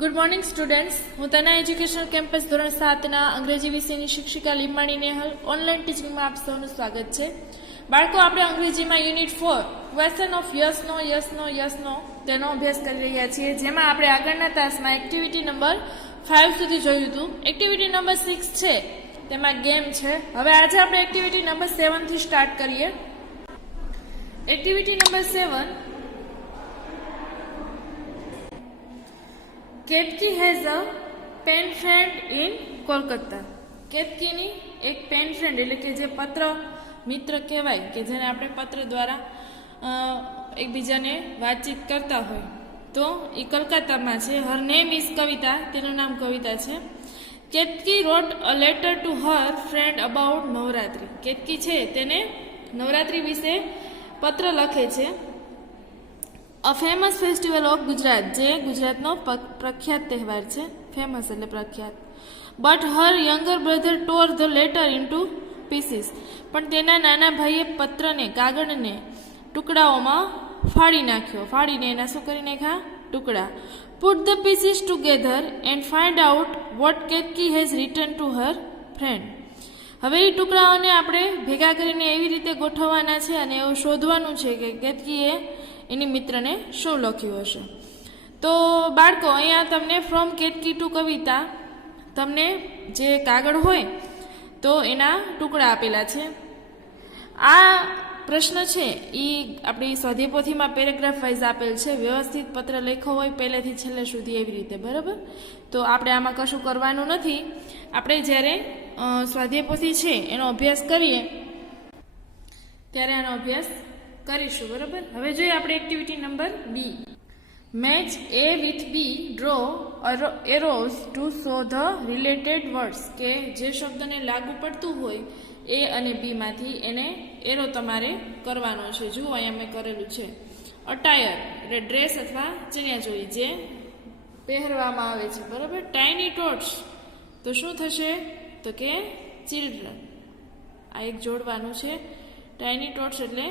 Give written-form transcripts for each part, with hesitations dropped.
Good morning students, હું તના educational campus ધોરણ 7ના અંગ્રેજી વિષયની શિક્ષિકા લીમાણી નેહલ ઓનલાઈન ટીચિંગમાં આપ સૌનું સ્વાગત છે. બાળકો, આપણે અંગ્રેજીમાં unit 4 question of yes no તેનો અભ્યાસ કરી રહ્યા છીએ, જેમાં આપણે આગળના તાસમાં એક્ટિવિટી નંબર 5 સુધી જોયું હતું. એક્ટિવિટી નંબર 6 છે, તેમાં ગેમ છે. હવે આજે આપણે એક્ટિવિટી નંબર 7 થી સ્ટાર્ટ કરીએ. Activity number 7, Ketaki has a pen friend in Kolkata. કેતકીની એક પેન ફ્રેન્ડ એટલે કે જે પત્ર મિત્ર કહેવાય, કે જેને આપણે પત્ર દ્વારા એકબીજાને વાતચીત કરતા હોય, તો એ કલકત્તામાં છે. હર નેમ ઇઝ કવિતા, તેનું નામ કવિતા છે. Ketki wrote a letter to her friend about Navratri. Ketki છે તેને નવરાત્રિ વિશે પત્ર લખે છે. A famous festival of Gujarat, જે ગુજરાતનો પ્રખ્યાત તહેવાર છે. ફેમસ એટલે પ્રખ્યાત. But her younger brother tore the letter into pieces. પણ તેના નાના ભાઈએ પત્રને, કાગળને ટુકડાઓમાં ફાડી નાખ્યો. ફાડીને એના શું કરી નાખ્યા? ટુકડા. Put the pieces together and find out vote Ketaki has return to her friend. હવે એ ટુકડાઓને આપણે ભેગા કરીને એવી રીતે ગોઠવવાના છે અને એવું શોધવાનું છે કે કેતકીએ એની મિત્રને શું લખ્યું હશે. તો બાળકો, અહીંયા તમને ફ્રોમ કેતકી ટુ કવિતા, તમને જે કાગળ હોય તો એના ટુકડા આપેલા છે. આ પ્રશ્ન છે એ આપણી સ્વાધ્યાય પોથીમાં પેરેગ્રાફ વાઇઝ આપેલ છે. વ્યવસ્થિત પત્ર લખ્યો હોય પહેલેથી છેલ્લે સુધી, એવી રીતે, બરાબર. તો આપણે આમાં કશું કરવાનું નથી. આપણે જ્યારે સ્વાધ્યાય પોથી છે એનો અભ્યાસ કરીએ ત્યારે આનો અભ્યાસ કરીશું, બરાબર. હવે જોઈએ આપણે activity number B. Match A with B, draw arrows to show the related words. કે જે શબ્દને લાગુ પડતું હોય એ અને બી માંથી એને એરો તમારે કરવાનો છે. જુઓ, અહીંયા મેં કરેલું છે. અટાયર એટલે ડ્રેસ અથવા ચણિયાચોળી, જે પહેરવામાં આવે છે, બરાબર. ટાઇની ટોટ્સ તો શું થશે? તો કે ચિલ્ડ્રન. આ એક જોડવાનું છે. ટાઇની ટોટ્સ એટલે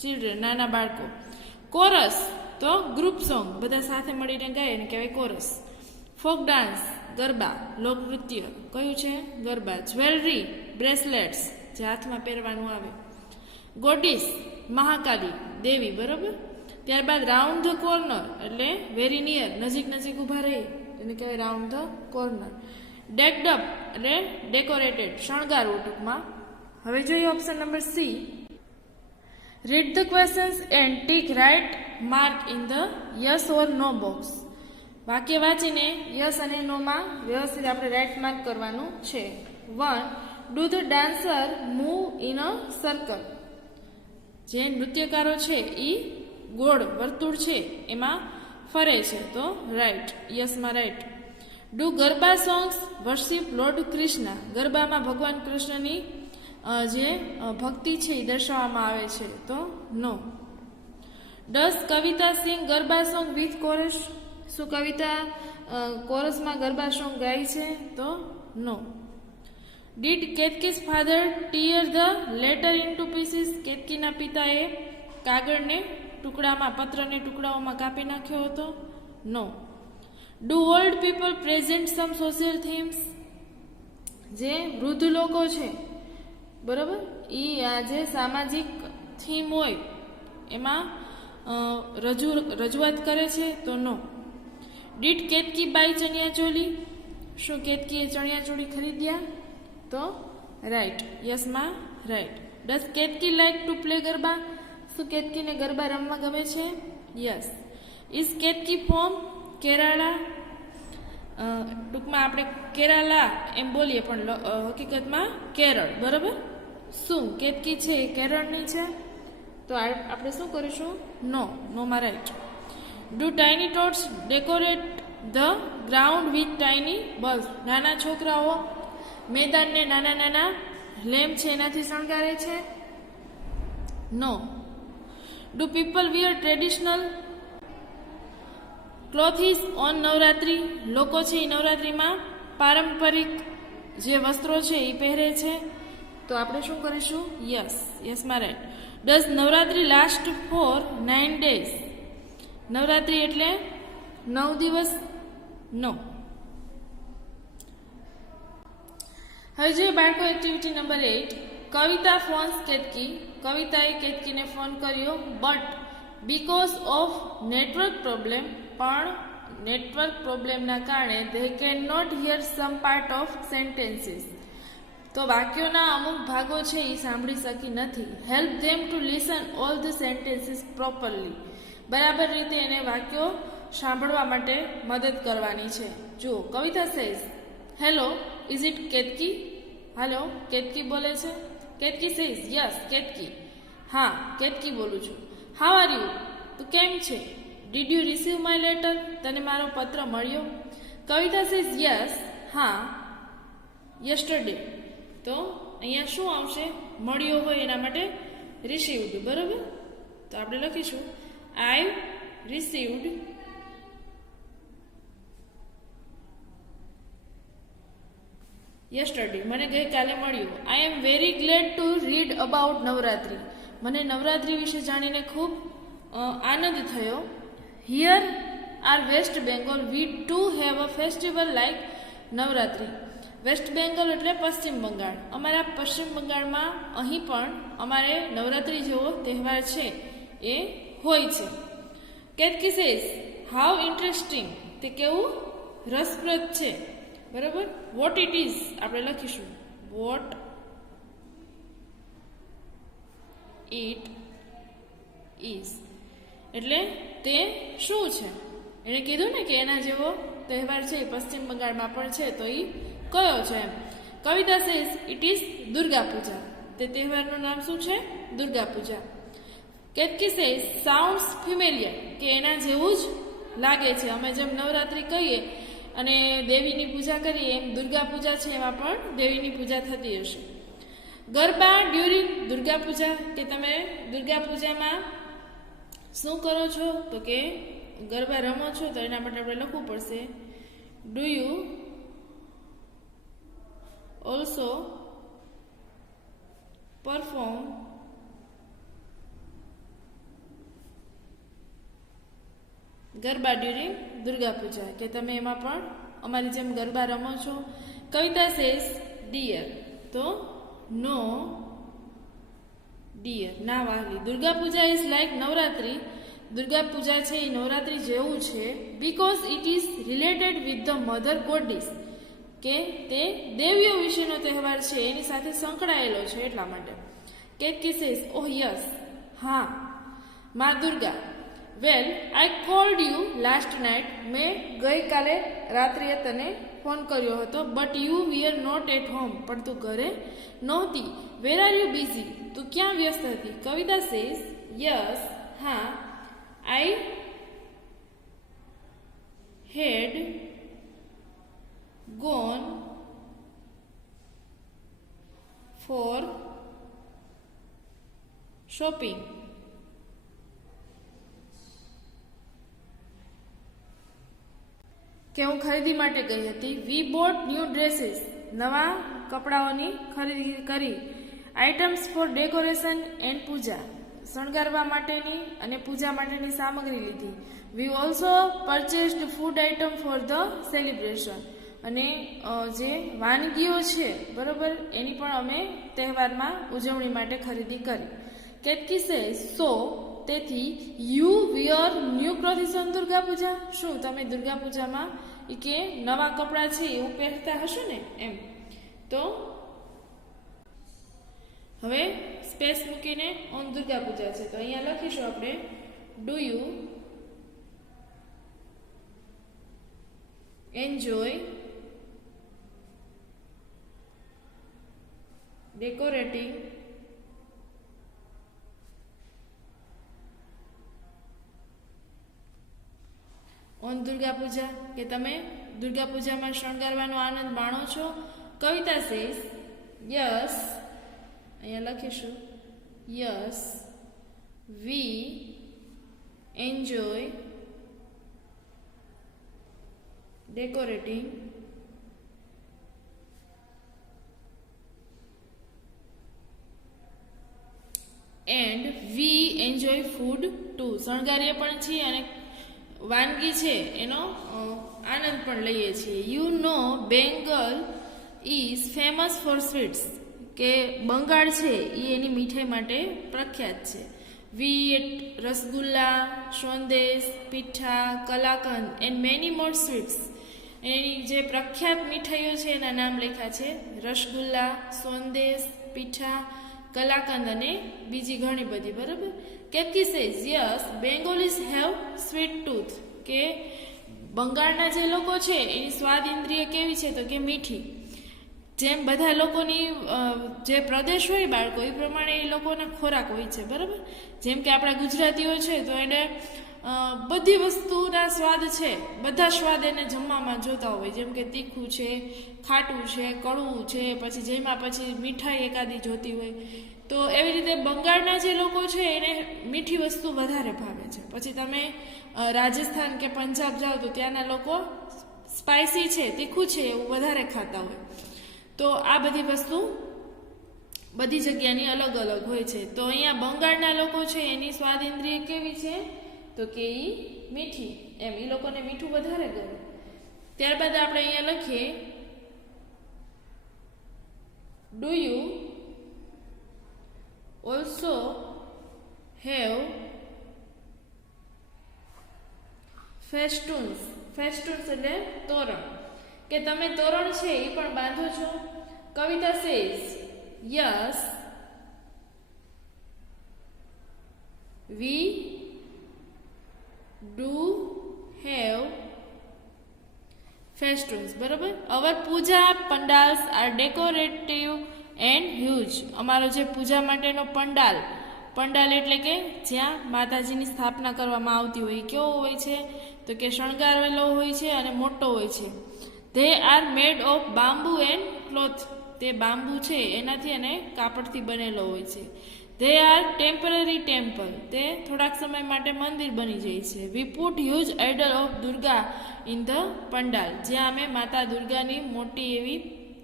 ચિલ્ડ્રન, નાના બાળકો. કોરસ તો ગ્રુપ સોંગ, બધા સાથે મળીને ગાય એને કહેવાય કોરસ. ફોક ડાન્સ ગરબા, લોકનૃત્ય કયું છે? ગરબા. જ્વેલરી બ્રેસલેટ્સ, જે હાથમાં પહેરવાનું આવે. ગોડિસ મહાકાલી, દેવી, બરાબર. ત્યારબાદ રાઉન્ડ ધ કોર્નર એટલે વેરી નિયર, નજીક નજીક ઊભા રહી એને કહેવાય round the corner. Decked up એટલે ડેકોરેટેડ, શણગારવું ટૂંકમાં. હવે જોઈએ option number C. Read the questions and tick right mark in the yes or no box. વાક્ય વાંચીને યસ અને નોમાં વ્યવસ્થિત આપણે રાઇટ માર્ક કરવાનું છે. 1. Do the dancer move in a circle. જે નૃત્યકારો છે એ ગોળ વર્તુળ છે એમાં ફરે છે, તો રાઇટ, યસમાં right. Do garba songs worship lord Krishna. ગરબામાં ભગવાન કૃષ્ણની જે ભક્તિ છે એ દર્શાવવામાં આવે છે, તો no. Does Kavita sing garba song with chorus. શું કવિતા કોરસમાં ગરબા સોંગ ગાય છે? તો no. Did Ketki's father tear the letter into pieces. કેતકીના પિતાએ કાગળને ટુકડામાં, પત્રને ટુકડાઓમાં કાપી નાખ્યો હતો? No. Do old people present some social themes. જે વૃદ્ધ લોકો છે, બરાબર, એ આ જે સામાજિક થીમ હોય એમાં રજૂઆત કરે છે? તો no. Did Ketki buy chaniya choli. શું કેતકીએ ચણિયાચોળી ખરીદ્યા? તો રાઈટ, યસમાં right. Does Ketki like to play garba. શું કેતકીને ગરબા રમવા ગમે છે? Yes. Is Ketki from Kerala. ટૂંકમાં આપણે કેરાલા એમ બોલીએ પણ હકીકતમાં કેરળ, બરાબર. શું કેતકી છે એ કેરળની છે? તો આપણે શું કરીશું? નો, નોમાં right. Do tiny tots decorate the ground with tiny bulb. નાના છોકરાઓ મેદાનને નાના નાના લેમ્પ છે એનાથી શણગારે છે? No. Do people wear traditional clothes on Navratri. લોકો છે એ નવરાત્રિમાં પારંપરિક જે વસ્ત્રો છે એ પહેરે છે, તો આપણે શું કરીશું? યસ, યસમાં right. Does Navratri last for 9 days. Navratri એટલે 9 દિવસ નો. હવે જોઈએ બાળકો activity number 8. Kavita phones Ketki. કવિતાએ કેતકીને ફોન કર્યો, but because of network problem, પણ નેટવર્ક પ્રોબ્લેમના કારણે they can not hear some part of sentences. તો વાક્યોના અમુક ભાગો છે એ સાંભળી શકી નથી. Help them to listen all the sentences properly. બરાબર રીતે એને વાક્યો સાંભળવા માટે મદદ કરવાની છે. જુઓ, Kavita says, hello, is it Ketki? Hello, Ketki બોલે છે. Ketki says, yes Ketki. હા, કેતકી બોલું છું. How are you? તું કેમ છે? Did you receive my letter? તને મારો પત્ર મળ્યો? કવિતા સેઝ, યસ, હા, યસ્ટરડે. તો અહીંયા શું આવશે? મળ્યો હોય એના માટે રિસીવ્ડ. બરાબર? તો આપણે લખીશું આઈ રિસીવ્ડ યસ્ટરડે. મને ગઈકાલે મળ્યું. I am very glad to read about Navratri. મને નવરાત્રિ વિશે જાણીને ખૂબ આનંદ થયો. Here are west Bengal we too have a festival like Navratri. West Bengal એટલે પશ્ચિમ બંગાળ. અમારા પશ્ચિમ બંગાળમાં અહીં પણ અમારે નવરાત્રિ જેવો તહેવાર છે એ હોય છે. Ketki says, how interesting. તે કેવું રસપ્રદ છે. બરાબર? વોટ ઇટ ઇઝ આપણે લખીશું. વોટ ઇટ ઇઝ એટલે તે શું છે. એણે કીધું ને કે એના જેવો તહેવાર છે એ પશ્ચિમ બંગાળમાં પણ છે, તો એ કયો છે એમ. Kavita says, it is Durga Puja. તે તહેવારનું નામ શું છે? Durga Puja. Ketki says, sounds familiar. કે એના જેવું જ લાગે છે. અમે જેમ નવરાત્રિ કહીએ અને દેવીની પૂજા કરીએ એમ દુર્ગા પૂજા છે, એમાં પણ દેવીની પૂજા થતી હશે. ગરબા ડ્યુરિંગ દુર્ગા પૂજા. કે તમે દુર્ગા પૂજામાં શું કરો છો? તો કે ગરબા રમો છો. તો એના માટે આપણે લખવું પડશે do you also perform garba during Durga Puja. કે તમે એમાં પણ અમારી જેમ ગરબા રમો છો. Kavita says, dear. તો નો ડિયર, ના વાલી. Durga Puja is like Navratri. દુર્ગા પૂજા છે એ નવરાત્રિ જેવું છે. Because it is related with the mother goddess. કે તે દેવીઓ વિશેનો તહેવાર છે, એની સાથે સંકળાયેલો છે એટલા માટે. કેતકી સેઝ, ઓહ યસ, હા, Maa Durga. Well, I called you last night. મેં ગઈકાલે રાત્રિએ તને ફોન કર્યો હતો. But you were not at home. પણ તું ઘરે નહોતી. Where are you busy? તું ક્યાં વ્યસ્ત હતી? કવિતા સેઝ, યસ, હા, I had gone for shopping. કે હું ખરીદી માટે ગઈ હતી. We bought new dresses. નવા કપડાઓની ખરીદી કરી. Items for decoration and puja. શણગારવા માટેની અને પૂજા માટેની સામગ્રી લીધી. We also purchased food item for the celebration. અને જે વાનગીઓ છે બરાબર એની પણ અમે તહેવારમાં ઉજવણી માટે ખરીદી કરી. કેતકી સેઝ, સો તેથી you wear new clothes on Durga Puja. શું તમે દુર્ગા પૂજામાં કે નવા કપડાં છે એવું પહેરતા હશો ને એમ. તો હવે સ્પેસ મૂકીને ઓન દુર્ગા પૂજા છે તો અહીંયા લખીશું આપણે do you enjoy decorating on Durga Puja. કે તમે દુર્ગા પૂજામાં શણગારવાનો આનંદ માણો છો. કવિતા સેઝ, યસ, અહીંયા લખીશું yes, we enjoy decorating and we enjoy food too. શણગારીએ પણ છીએ અને વાનગી છે એનો આનંદ પણ લઈએ છીએ. You know Bengal is famous for sweets, કે બંગાળ છે એ એની મીઠાઈ માટે પ્રખ્યાત છે. We ate rasgulla, sandesh, pitha, kalakand and many more sweets. એની જે પ્રખ્યાત મીઠાઈઓ છે એના નામ લખ્યા છે. રસગુલ્લા, સોંદેશ, પીઠા, કલાકંદ અને બીજી ઘણી બધી. બરાબર. Ketki says yes Bengalese have sweet tooth, કે બંગાળના જે લોકો છે એની સ્વાદ ઇન્દ્રિય કેવી છે તો કે મીઠી. જેમ બધા લોકોની જે પ્રદેશ હોય બાળકો એ પ્રમાણે એ લોકોના ખોરાક હોય છે. બરાબર. જેમ કે આપણા ગુજરાતીઓ છે તો એને બધી વસ્તુના સ્વાદ છે, બધા સ્વાદ એને જમવામાં જોતા હોય. જેમ કે તીખું છે, ખાટું છે, કડવું છે, પછી જેમાં પછી મીઠાઈ એકાદી જોતી હોય. તો એવી રીતે બંગાળના જે લોકો છે એને મીઠી વસ્તુ વધારે ભાવે છે. પછી તમે રાજસ્થાન કે પંજાબ જાઓ તો ત્યાંના લોકો સ્પાઇસી છે, તીખું છે એવું વધારે ખાતા હોય. તો આ બધી વસ્તુ બધી જગ્યાની અલગ અલગ હોય છે. તો અહીંયા બંગાળના લોકો છે એની સ્વાદ ઇન્દ્રિય કેવી છે તો કે એ મીઠી, એમ એ લોકોને મીઠું વધારે ગમે. ત્યારબાદ આપણે અહીંયા લખીએ ડુ યુ ઓલ્સો હેવ ફેસ્ટૂન્સ. ફેસ્ટૂન્સ એટલે તોરણ, કે તમે તોરણ છે એ પણ બાંધો છો. Kavita says yes we do have festoons. બરાબર. Our puja pandals are decorative and huge. અમારો જે પૂજા માટેનો પંડાલ એટલે કે જ્યાં માતાજીની સ્થાપના કરવામાં આવતી હોય કેવો હોય છે તો કે શણગારેલો હોય છે અને મોટો હોય છે. They are made of bamboo and cloth. તે બાંબુ છે એનાથી અને કાપડથી બનેલો હોય છે. They are temporary temple. તે થોડાક સમય માટે મંદિર બની જાય છે. We put huge idol of Durga in the pandal. જ્યાં અમે માતા દુર્ગાની મોટી એવી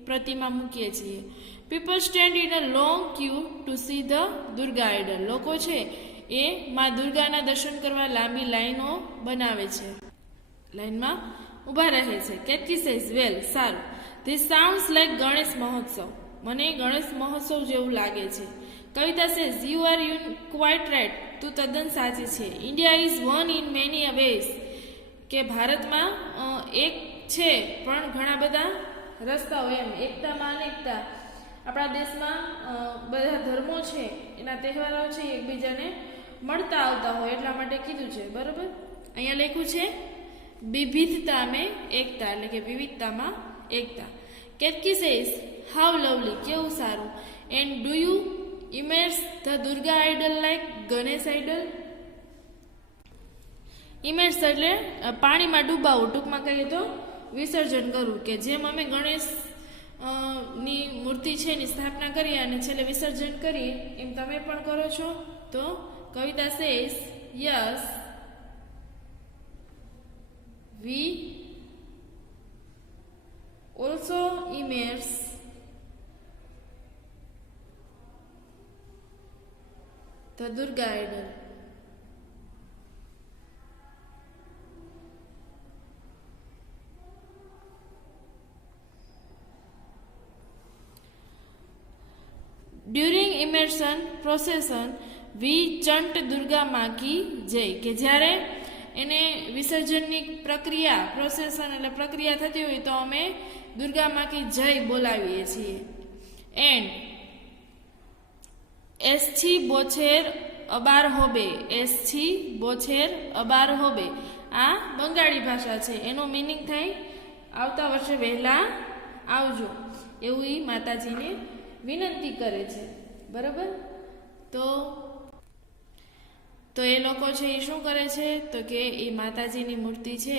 પ્રતિમા મૂકીએ છીએ. People stand in a long queue to see the Durga idol. લોકો છે એ મા દુર્ગાના દર્શન કરવા લાંબી લાઈનો બનાવે છે, લાઈનમાં ઊભા રહે છે. કેતકી સેઝ વેલ, સારું. ધીસ સાઉન્ડ્સ લાઈક ગણેશ મહોત્સવ. મને ગણેશ મહોત્સવ જેવું લાગે છે. Kavita says you are quite right. તું તદ્દન સાચી છે. India is one in many ways. કે ભારતમાં એક છે પણ ઘણા બધા રસ્તાઓ, એમ એકતામાં અનેકતા. આપણા દેશમાં બધા ધર્મો છે એના તહેવારો છે એકબીજાને મળતા આવતા હોય એટલા માટે કીધું છે. બરાબર. અહીંયા લખ્યું છે વિવિધતા મેં એકતા, એટલે કે વિવિધતામાં એકતા. Ketki says how lovely. કેવું સારું. And do you immerse the Durga idol like Ganesh idol. Immerse એટલે પાણીમાં ડૂબાવું, ટૂંકમાં કહીએ તો વિસર્જન કરવું. કે જેમ અમે ગણેશ ની મૂર્તિ છે એની સ્થાપના કરીએ અને છેલ્લે વિસર્જન કરીએ એમ તમે પણ કરો છો. તો Kavita says yes we also immerse the Durga idol. During immersion procession we chant Durga Maa કી જય. કે જ્યારે એને વિસર્જનની પ્રક્રિયા, પ્રોસેસન એટલે પ્રક્રિયા થતી હોય તો અમે દુર્ગા માં કી જય બોલાવીએ છીએ. એન્ડ એસછી બોછેર અબાર હોબે. એસછી બોછેર અબાર હોબે આ બંગાળી ભાષા છે. એનો મિનિંગ થાય આવતા વર્ષે વહેલા આવજો, એવું એ માતાજીને વિનંતી કરે છે. બરાબર. તો એ લોકો છે એ શું કરે છે તો કે એ માતાજીની મૂર્તિ છે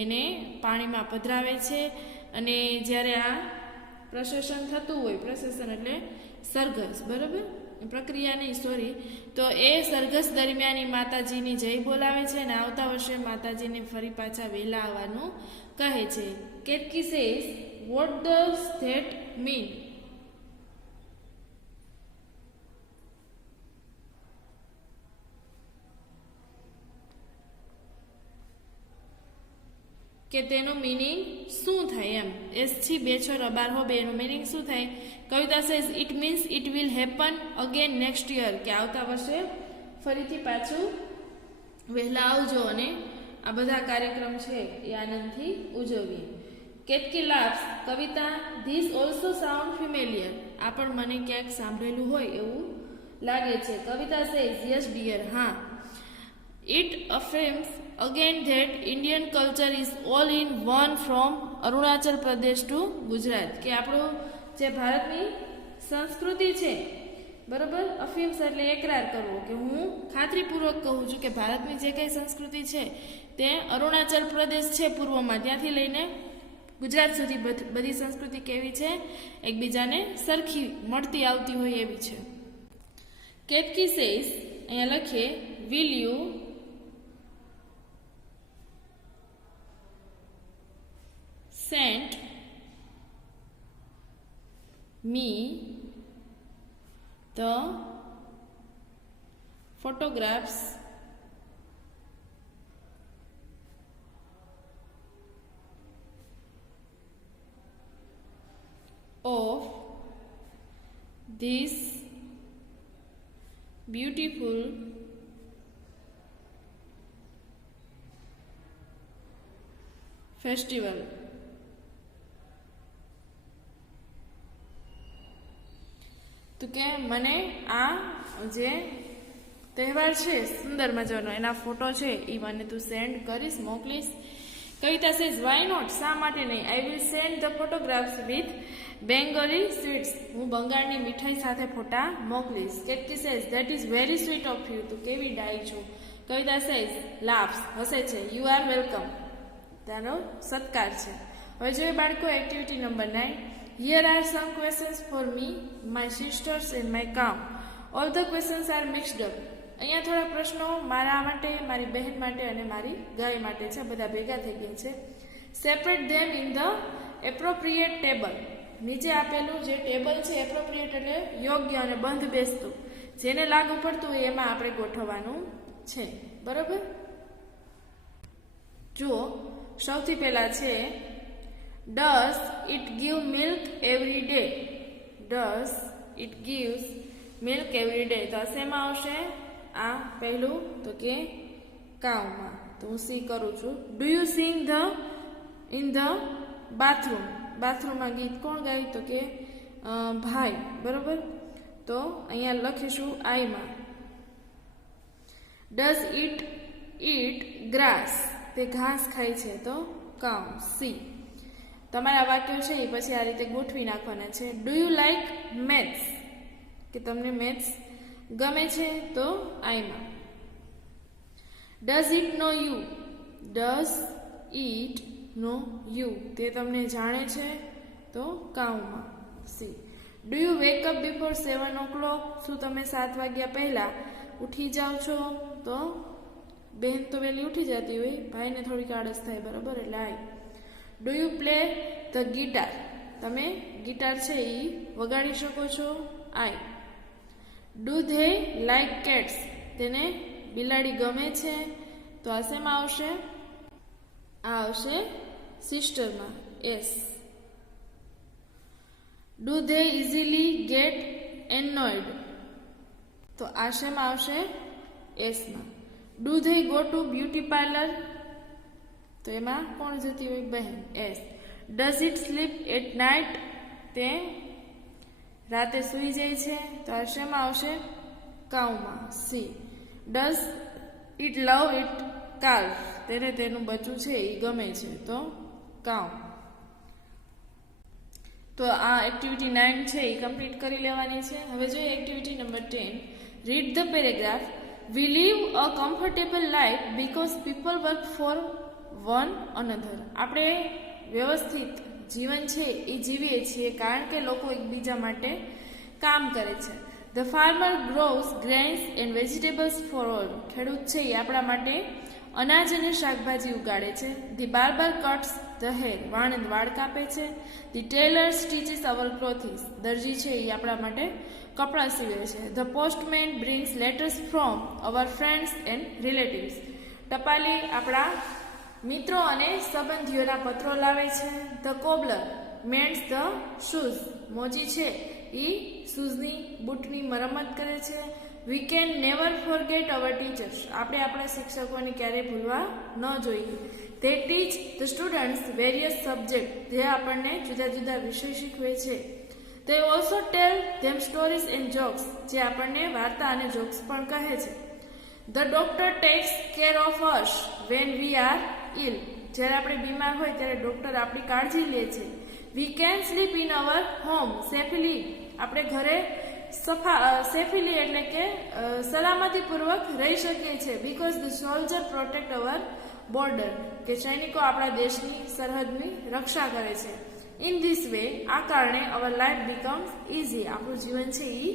એને પાણીમાં પધરાવે છે. અને જ્યારે આ પ્રોસેસન થતું હોય, પ્રોસેસન એટલે સરઘસ, બરાબર, પ્રક્રિયા નહીં, સોરી, તો એ સરઘસ દરમિયાન માતાજીની જય બોલાવે છે અને આવતા વર્ષે માતાજીને ફરી પાછા વહેલા આવવાનું કહે છે. Ketki says what does that mean. કે તેનું મિનિંગ શું થાય એમ. એસ થી 2 6 12 હો 2 એનું મિનિંગ શું થાય? Kavita says it means it will happen again next year, કે આવતા વર્ષે ફરીથી પાછું વહેલા આવજો અને આ બધા કાર્યક્રમ છે એ આનંદથી ઉજવીએ. Ketki laughs, Kavita this also sound familiar, આ પણ મને ક્યાંક સાંભળેલું હોય એવું લાગે છે. કવિતા સેઝ યસ ડિયર, હા. It affirms again that Indian culture is all in one from Arunachal Pradesh to Gujarat, કે આપણું જે ભારતની સંસ્કૃતિ છે, બરાબર, અફીમ્સ એટલે એકરાર કરવો, કે હું ખાતરીપૂર્વક કહું છું કે ભારતની જે કંઈ સંસ્કૃતિ છે તે અરુણાચલ પ્રદેશ છે પૂર્વમાં, ત્યાંથી લઈને ગુજરાત સુધી બધી સંસ્કૃતિ કેવી છે, એકબીજાને સરખી મળતી આવતી હોય એવી છે. કેતકી સેઝ, અહીંયા લખીએ will you sent me the photographs of this beautiful festival. તો કે મને આ જે તહેવાર છે સુંદર મજાનો એના ફોટો છે એ મને તું સેન્ડ કરીશ, મોકલીશ. કવિતા સેઝ વાય નોટ, શા માટે નહીં? I will send the photographs with Bengali sweets, હું બંગાળની મીઠાઈ સાથે ફોટા મોકલીશ. Ketaki says that is very sweet of you, તું કેવી ડાઈ છો. કવિતા સેઝ લાફ્સ, હસે છે. યુ આર વેલકમ, તારો સત્કાર છે. હવે જોઈએ બાળકો activity number 9. Here are some questions for me, my sisters and my cow. All the questions are mixed up. અહીંયા થોડા પ્રશ્નો મારા માટે, મારી બહેન માટે અને મારી ગાય માટે છે, બધા ભેગા થઈ ગયા છે. Separate them in the appropriate table. નીચે આપેલું જે ટેબલ છે એપ્રોપ્રિએટ એટલે યોગ્ય અને બંધ બેસતું, જેને લાગુ પડતું હોય એમાં આપણે ગોઠવવાનું છે, બરોબર. જુઓ, સૌથી પહેલા છે Does it give milk every day? Does it gives milk every day? તો શેમાં આવશે? આ પહેલું તો કે કાઉમાં, તો હું સી કરું છું. Do you sing in the bathroom? બાથરૂમમાં ગીત કોણ ગાય? તો કે ભાઈ, બરોબર. તો અહીંયા લખીશું આઈમાં. Does it eat grass? તે ઘાસ ખાય છે, તો કાઉ, સી. તમારા વાક્યો છે એ પછી આ રીતે ગોઠવી નાખવાના છે. Do you like maths? કે તમને મેથ્સ ગમે છે, તો આઈમાં. Does it know you? Does it know you, તે તમને જાણે છે, તો કાઉમાં, C. Do you wake up before 7 o'clock? શું તમે 7 વાગ્યા પહેલા ઉઠી જાઓ છો? તો બહેન તો વહેલી ઉઠી જતી હોય, ભાઈને થોડીક આળસ થાય, બરાબર, એટલે I. Do you play the guitar? તમે ગિટાર છે એ વગાડી શકો છો, I. Do they like cats? તેને બિલાડી ગમે છે, તો આ શેમાં આવશે? આ આવશે સિસ્ટરમાં, S. Do they easily get annoyed? તો આ શેમાં આવશે? એસમાં. Do they go to beauty parlour? તો એમાં કોણ જતી હોય? બહેન, S. Does it sleep at night? તે રાતે સૂઈ જાય છે, તો આ શેમાં આવશે? કાઉમાં, C. Does it love it calf? તેને તેનું બચ્ચું છે એ ગમે છે, તો કાઉ. તો આ એક્ટિવિટી 9 છે એ કમ્પ્લીટ કરી લેવાની છે. હવે જોઈએ activity number 10. Read the paragraph. We live a comfortable life because people work for one another. આપણે વ્યવસ્થિત જીવન છે એ જીવીએ છીએ કારણ કે લોકો એકબીજા માટે કામ કરે છે. The farmer grows grains and vegetables for all. ખેડૂત છે એ આપણા માટે અનાજ અને શાકભાજી ઉગાડે છે. The barber cuts the hair. વાણંદ વાળ કાપે છે. The tailor stitches our clothes. દરજી છે એ આપણા માટે કપડાં સીવે છે. The postman brings letters from our friends and relatives. ટપાલી આપણા મિત્રો અને સંબંધીઓના પત્રો લાવે છે. The cobbler mends the shoes. મોચી છે એ શૂઝની બૂટની મરમ્મત કરે છે. We can never forget our teachers. આપણે આપણા શિક્ષકોને ક્યારેય ભૂલવા ન જોઈએ. They teach the students various subject. જે આપણને જુદા જુદા વિષય શીખવે છે. They also tell them stories and jokes. જે આપણને વાર્તા અને જોક્સ પણ કહે છે. The doctor takes care of us when we are ill. જ્યારે આપણે બીમાર હોય ત્યારે ડોક્ટર આપણી કાળજી લે છે. We can slip in our home safely. આપણે ઘરે સેફલી એટલે કે સલામતીપૂર્વક રહી શકીએ છીએ. Because the soldier protect our border. કે સૈનિકો આપણા દેશની સરહદની રક્ષા કરે છે. ઇન ધીસ વે, આ કારણે અવર લાઈફ બીકમ્સ ઇઝી. આપણું જીવન છે એ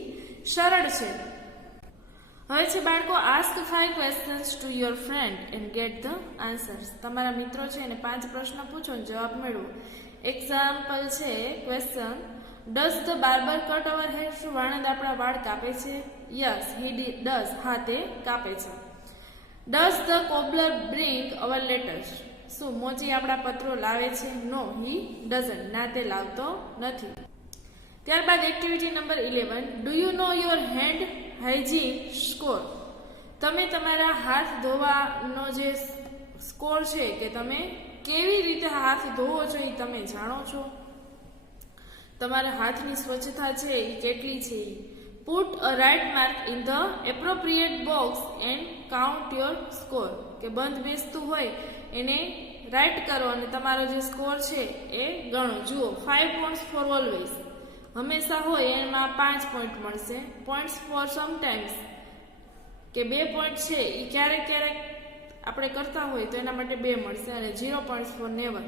સરળ છે. હવે છે બાળકો, ask 5 questions to your friend and get the answers. તમારા મિત્રો છે એને 5 પ્રશ્ન પૂછો ને જવાબ મેળવો. એક્ઝામ્પલ છે question: does the barber cut our hair? શું વાણંદ આપણા વાળ કાપે છે? Yes he does. હા, તે કાપે છે. Does the cobbler bring our letters? શું મોચી આપણા પત્રો લાવે છે? નો હી ડઝન્ટ. ના, તે લાવતો નથી. ત્યારબાદ activity number 11. Do you know your hand hygiene score? તમે તમારા હાથ ધોવાનો જે સ્કોર છે કે તમે કેવી રીતે હાથ ધોવો છો એ તમે જાણો છો? તમારા હાથની સ્વચ્છતા છે એ કેટલી છે? Put a right mark in the appropriate box and count your score. કે બંધ બેસતું હોય એને રાઇટ કરો અને તમારો જે સ્કોર છે એ ગણો. જુઓ, 5 પોઈન્ટ્સ ફોર ઓલવેઝ. હંમેશા હોય એમાં 5 પોઈન્ટ મળશે. પોઈન્ટ્સ ફોર સમટાઈમ્સ કે 2 પોઈન્ટ છે એ ક્યારેક ક્યારેક આપણે કરતા હોય તો એના માટે 2 મળશે. અને 0 પોઈન્ટ્સ ફોર નેવર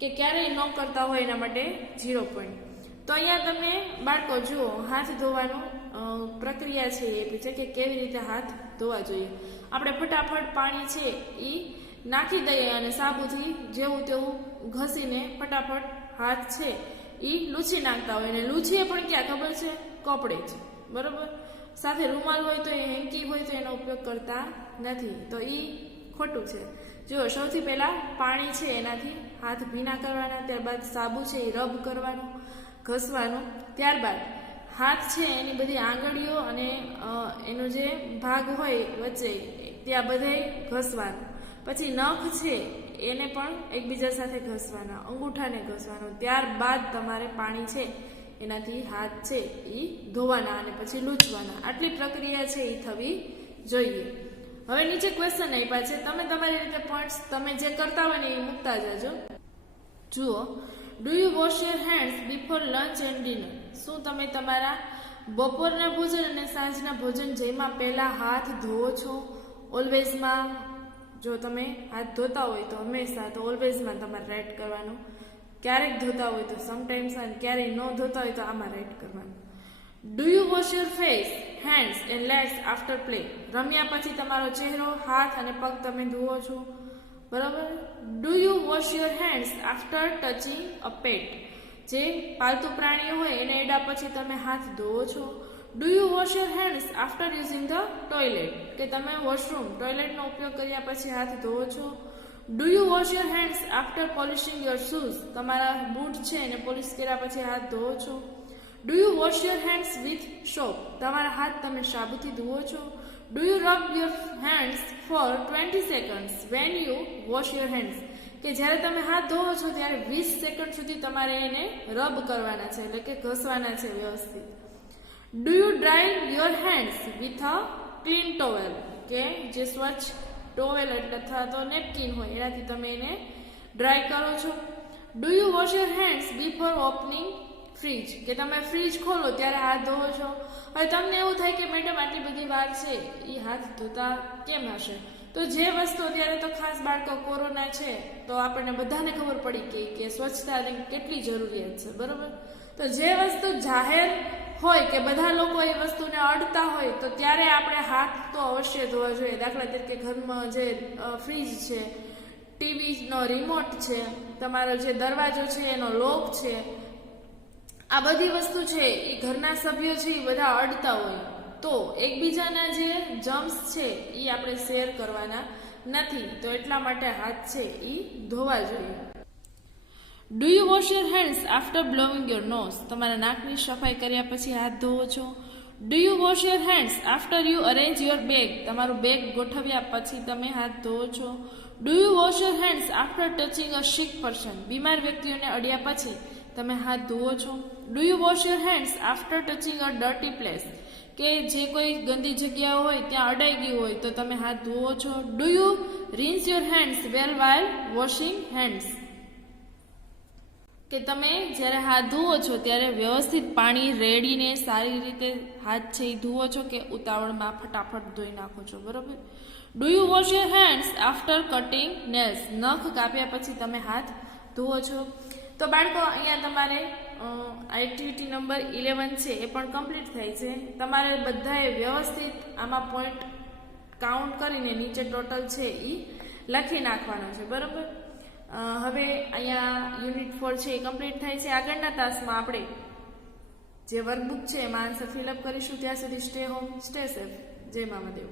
કે ક્યારેય ન કરતા હોય એના માટે 0 પોઈન્ટ. તો અહીંયા તમે બાળકો જુઓ, હાથ ધોવાનું પ્રક્રિયા છે એ પૂછે કે કેવી રીતે હાથ ધોવા જોઈએ. આપણે ફટાફટ પાણી છે એ નાખી દઈએ અને સાબુથી જેવું તેવું ઘસીને ફટાફટ હાથ છે એ લૂછી નાખતા હોય. અને લૂછીએ પણ ક્યાં ખબર છે? કપડે જ. બરોબર. સાથે રૂમાલ હોય તો એ હેન્કી હોય તો એનો ઉપયોગ કરતા નથી. તો એ ખોટું છે. જો સૌથી પહેલા પાણી છે એનાથી હાથ ભીના કરવાના. ત્યારબાદ સાબુ છે એ રબ કરવાનું, ઘસવાનું. ત્યારબાદ હાથ છે એની બધી આંગળીઓ અને એનો જે ભાગ હોય વચ્ચે ત્યાં બધે ઘસવાનું. પછી નખ છે એને પણ એકબીજા સાથે ઘસવાના, અંગૂઠાને ઘસવાનો. ત્યારબાદ તમારે પાણી છે એનાથી હાથ છે એ ધોવાના અને પછી લૂછવાના. આટલી પ્રક્રિયા છે એ થવી જોઈએ. હવે નીચે ક્વેશ્ચન આપ્યા છે, તમે તમારી રીતે પોઈન્ટ્સ તમે જે કરતા હોય ને એ મૂકતા જજો. જુઓ, do you wash your hands before lunch and dinner? શું તમે તમારા બપોરના ભોજન અને સાંજના ભોજન જેમાં પહેલા હાથ ધોવો છો? ઓલવેઝમાં જો તમે હાથ ધોતા હોય તો હંમેશા, તો ઓલવેઝમાં તમારે રાઇટ કરવાનું. ક્યારેક ધોતા હોય તો સમટાઈમ્સ, અને ક્યારેય ન ધોતા હોય તો આમાં રાઇટ કરવાનું. Do you wash your face, hands and legs after play? રમ્યા પછી તમારો ચહેરો, હાથ અને પગ તમે ધોવો છો? બરાબર. Do you wash your hands after touching a pet? જે પાલતુ પ્રાણીઓ હોય એને એડા પછી તમે હાથ ધોવો છો? Do you wash your hands after using the toilet? કે તમે વોશરૂમ, ટોયલેટનો ઉપયોગ કર્યા પછી હાથ ધોવો છો? Do you wash your hands after polishing your shoes? તમારા બૂટ છે એને પોલિશ કર્યા પછી હાથ ધોવો છો? Do you wash your hands with soap? તમારા હાથ તમે સાબુથી ધોવો છો? Do you rub your hands for 20 seconds when you wash your hands? કે જ્યારે તમે હાથ ધોવો છો ત્યારે 20 સેકન્ડ સુધી તમારે એને રબ કરવાના છે, એટલે કે ઘસવાના છે વ્યવસ્થિત. Do you dry your hands with a clean towel? કે જે સ્વચ્છ ટોવેલ એટલે અથવા તો નેપકિન હોય એનાથી તમે એને ડ્રાય કરો છો? Do you wash your hands before opening fridge? કે તમે ફ્રીજ ખોલો ત્યારે હાથ ધોવો છો? હવે તમને એવું થાય કે મેડમ આટલી બધી વાર છે એ હાથ ધોતા કેમ હશે? તો જે વસ્તુ અત્યારે તો ખાસ બાળકો કોરોના છે તો આપણને બધાને ખબર પડી કે સ્વચ્છતાની કેટલી જરૂરિયાત છે. બરોબર. તો જે વસ્તુ જાહેર હોય કે બધા લોકો એ વસ્તુને અડતા હોય તો ત્યારે આપણે હાથ તો અવશ્ય ધોવા જોઈએ. દાખલા તરીકે ઘરમાં જે ફ્રીજ છે, ટીવીનો રિમોટ છે, તમારો જે દરવાજો છે એનો લોક છે, આ બધી વસ્તુ છે એ ઘરના સભ્યો છે એ બધા અડતા હોય તો એકબીજાના જે જમ્સ છે એ આપણે શેર કરવાના નથી, તો એટલા માટે હાથ છે એ ધોવા જોઈએ. Do you wash your hands after blowing your nose? તમારા નાકની સફાઈ કર્યા પછી હાથ ધોવો છો. Do you wash your hands after you arrange your bag? તમારું બેગ ગોઠવ્યા પછી તમે હાથ ધોવો છો. Do you wash your hands after touching a sick person? બીમાર વ્યક્તિઓને અડ્યા પછી તમે હાથ ધોવો છો. Do you wash your hands after touching a dirty place? કે જે કોઈ ગંદી જગ્યા હોય ત્યાં અડાઈ ગયું હોય તો તમે હાથ ધોવો છો. Do you rinse your hands well while washing hands? કે તમે જ્યારે હાથ ધોવો છો ત્યારે વ્યવસ્થિત પાણી રેડીને સારી રીતે હાથ છે એ ધોવો છો કે ઉતાવળમાં ફટાફટ ધોઈ નાખો છો, બરોબર? Do you wash your hands after cutting nails? નખ કાપ્યા પછી તમે હાથ ધોવો છો. તો બાળકો, અહીંયા તમારે એક્ટિવિટી નંબર 11 છે એ પણ કમ્પ્લીટ થાય છે. તમારે બધાએ વ્યવસ્થિત આમાં પોઈન્ટ કાઉન્ટ કરીને નીચે ટોટલ છે એ લખી નાખવાનો છે, બરોબર? હવે અહીંયા યુનિટ 4 છે એ કમ્પ્લીટ થાય છે. આગળના તાસમાં આપણે જે વર્કબુક છે એમાં આન્સર ફિલઅપ કરીશું. ત્યાં સુધી સ્ટે હોમ, સ્ટે સેફ. જય મામાદેવ.